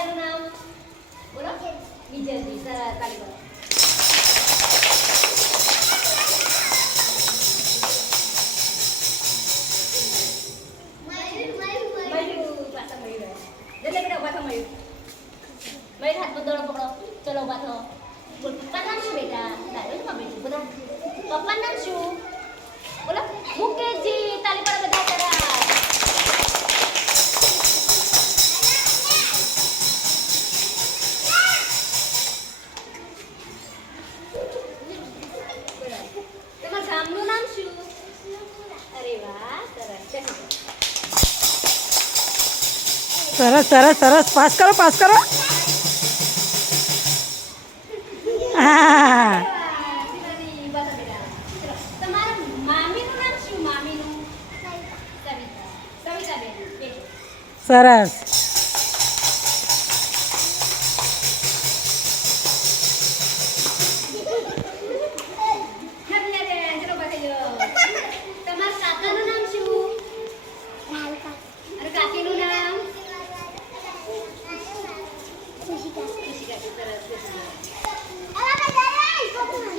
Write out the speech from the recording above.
બેનનું નામ બોલો વિજયજી. સરસ, તાળી પાડો. મયુર પાછા મયુર જલ્દી બેટા ઉભા થો. મયુર હાથ દોડો પકડો. ચલો ઉભા થો. બોલ પપ્પા નામ શું બેટા? તારું નામ બેટા બોલો. પપ્પા નામ શું બોલો? મુકેશજી. તાળી પાડો બધા. તમારા ગામનું નામ શું? અરે વાહ, સરસ. સરસ સરસ સરસ. પાસ કરો, પાસ કરો. હા, તમારા મામીનું નામ શું? મામીનું સવિતા. સવિતાબેન. સરસ.